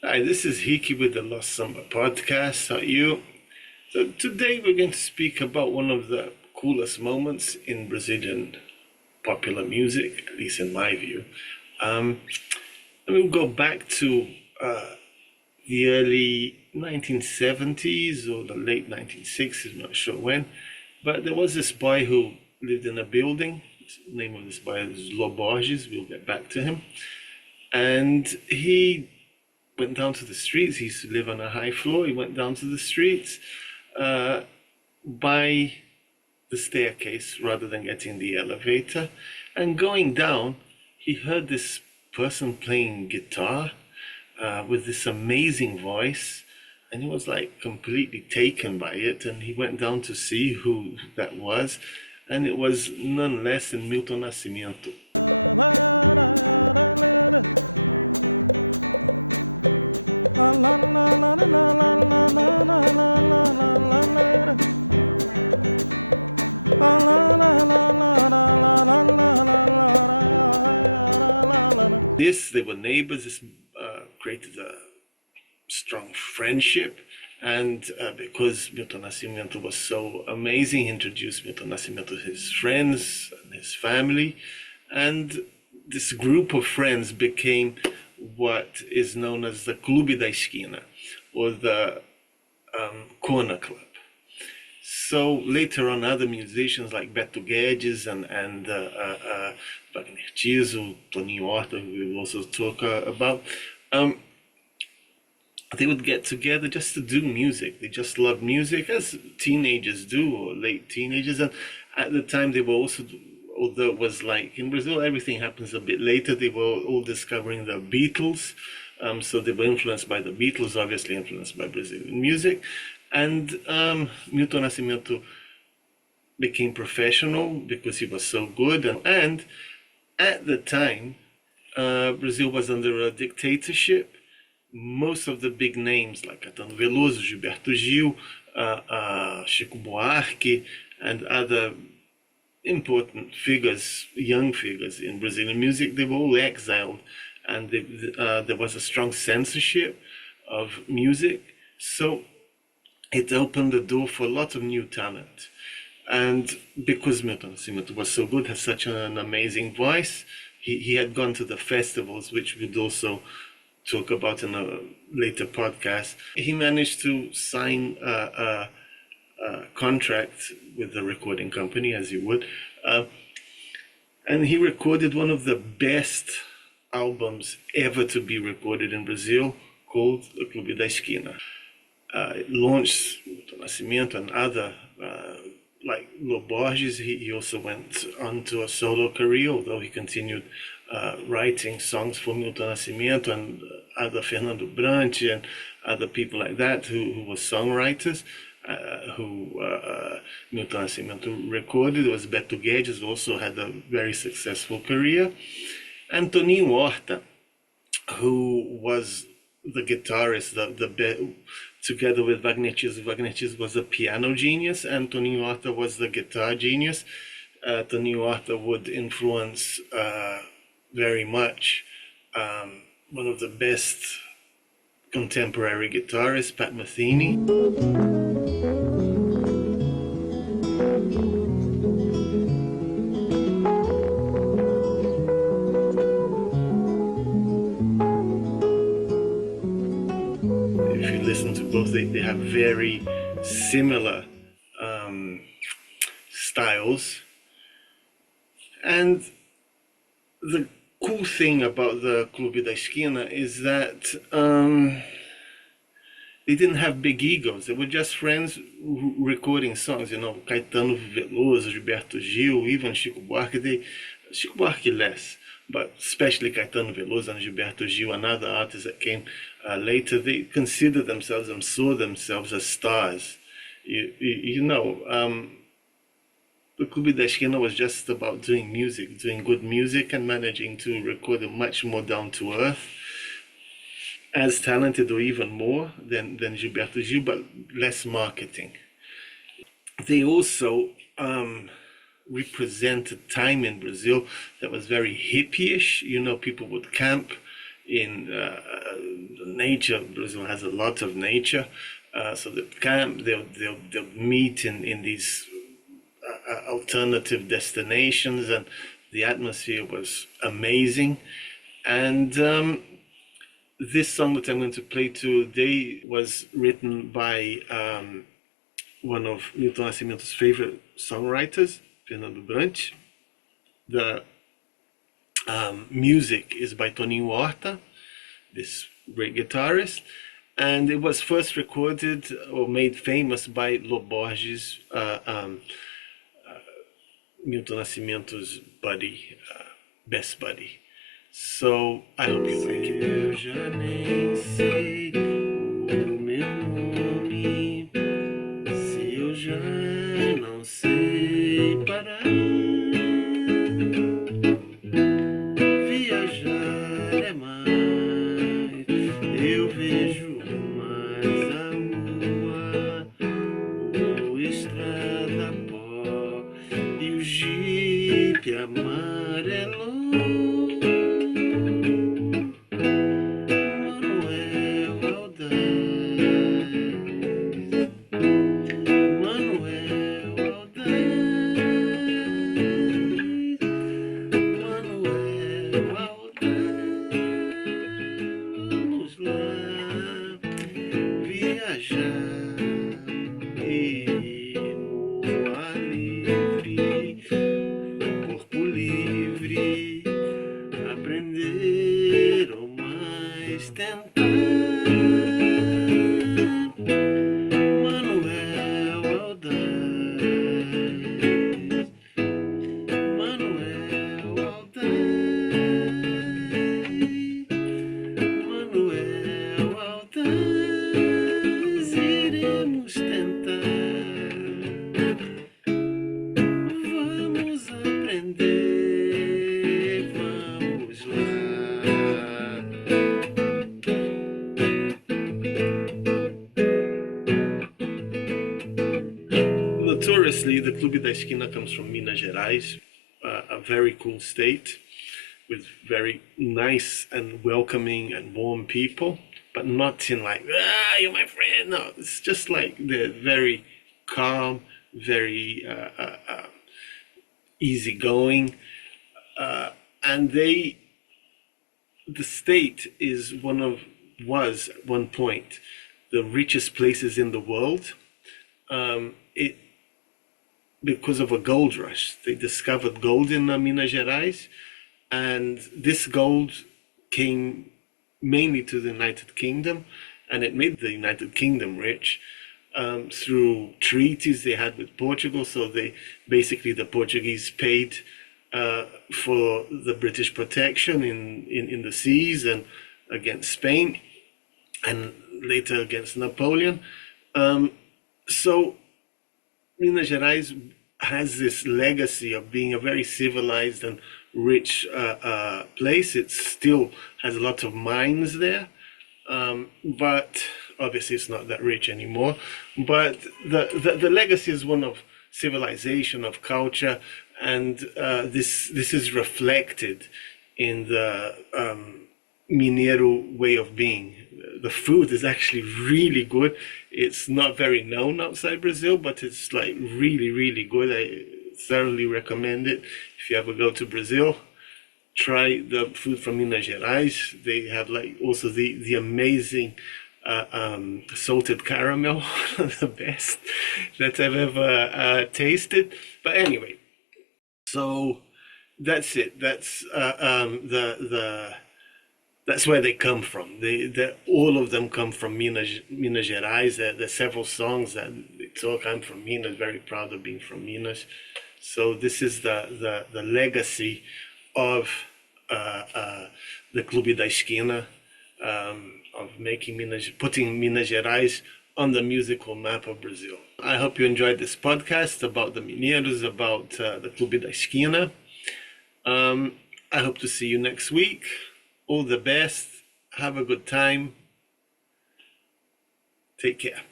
Hi, this is Hiki with the Lost Samba podcast. How are you? So today we're going to speak about one of the coolest moments in Brazilian popular music, at least in my view. Um, and we'll go back to the early 1970s or the late 1960s, I'm not sure when. But there was this boy who lived in a building. The name of this boy is Loborges. We'll get back to him. And he went down to the streets. He used to live on a high floor. He went down to the streets uh, by the staircase rather than getting the elevator. And going down, he heard this person playing guitar with this amazing voice. And he was like completely taken by it. And he went down to see who that was. And it was none less than Milton Nascimento. They were neighbors. This created a strong friendship. And because Milton Nascimento was so amazing, he introduced Milton Nascimento to his friends and his family. And this group of friends became what is known as the Clube da Esquina, or the Corner Club. So later on, other musicians like Beto Guedes and Wagner Tiso, Toninho Horta, who we will also talk about, um, they would get together just to do music. They just loved music, as teenagers do, or late teenagers. And at the time, they were also, although it was like in Brazil, everything happens a bit later, they were all discovering the Beatles. So they were influenced by the Beatles, obviously influenced by Brazilian music. And Milton Nascimento became professional because he was so good. And at the time, Brazil was under a dictatorship. Most of the big names like Caetano Veloso, Gilberto Gil, Chico Buarque, and other important figures, young figures in Brazilian music, they were all exiled, and there was a strong censorship of music. So it opened the door for a lot of new talent. And because Milton Nascimento was so good, had such an amazing voice, he had gone to the festivals, which we'd also talk about in a later podcast. He managed to sign a contract with the recording company, as you would, and he recorded one of the best albums ever to be recorded in Brazil, called the Clube da Esquina. It launched Nascimento and other, like Loborges. He also went on to a solo career, although he continued writing songs for Milton Nascimento and other Fernando Brant and other people like that who were songwriters. Who Milton Nascimento recorded. It was Beto Guedes, also had a very successful career. And Toninho Horta, who was the guitarist, together with Wagner Tiso. Wagner Tiso was a piano genius, and Toninho Horta was the guitar genius. Toninho Horta would influence very much one of the best contemporary guitarists, Pat Metheny. If you listen to both, they have very similar styles. And the cool thing about the Clube da Esquina is that they didn't have big egos. They were just friends recording songs. Caetano Veloso, Gilberto Gil, even Chico Buarque. Chico Buarque less, but especially Caetano Veloso and Gilberto Gil and other artists that came later. They considered themselves and saw themselves as stars. The Clube da Esquina was just about doing music, doing good music, and managing to record it much more down to earth, as talented or even more than Gilberto Gil, but less marketing. They also represent a time in Brazil that was very hippie-ish. People would camp in nature. Brazil has a lot of nature, so the camp they'll meet in these alternative destinations, and the atmosphere was amazing. And this song that I'm going to play today was written by one of Milton Nascimento's favorite songwriters, Fernando Brant. The music is by Tony Horta, this great guitarist, and it was first recorded or made famous by Lo Borges, Milton Nascimento's buddy, best buddy. So I hope you like it. Eu já nem sei o meu nome, se eu já não sei parar. Viajar é mais, eu vejo mais a rua, o estrada pó e o jipe amarelo. Notoriously, the Clube da Esquina comes from Minas Gerais, a very cool state with very nice and welcoming and warm people, but not in like, you're my friend. No, it's just like they're very calm, very easygoing, and the state is was at one point the richest places in the world. It because of a gold rush. They discovered gold in Minas Gerais, and this gold came mainly to the United Kingdom, and it made the United Kingdom rich through treaties they had with Portugal. So the Portuguese paid for the British protection in the seas and against Spain, and later against Napoleon. So Minas Gerais has this legacy of being a very civilized and rich place. It still has a lot of mines there, but obviously it's not that rich anymore. But the legacy is one of civilization, of culture, and this is reflected in the Mineiro way of being. The food is actually really good. It's not very known outside Brazil, but it's like really, really good. I thoroughly recommend it. If you ever go to Brazil, try the food from Minas Gerais. They have like also the amazing salted caramel, the best that I've ever tasted. But anyway, so that's it. That's that's where they come from. All of them come from Minas Gerais. There's several songs that it's all come from Minas. Very proud of being from Minas. So this is the legacy of the Clube da Esquina, of putting Minas Gerais on the musical map of Brazil. I hope you enjoyed this podcast about the Mineiros, about the Clube da Esquina. I hope to see you next week. All the best. Have a good time. Take care.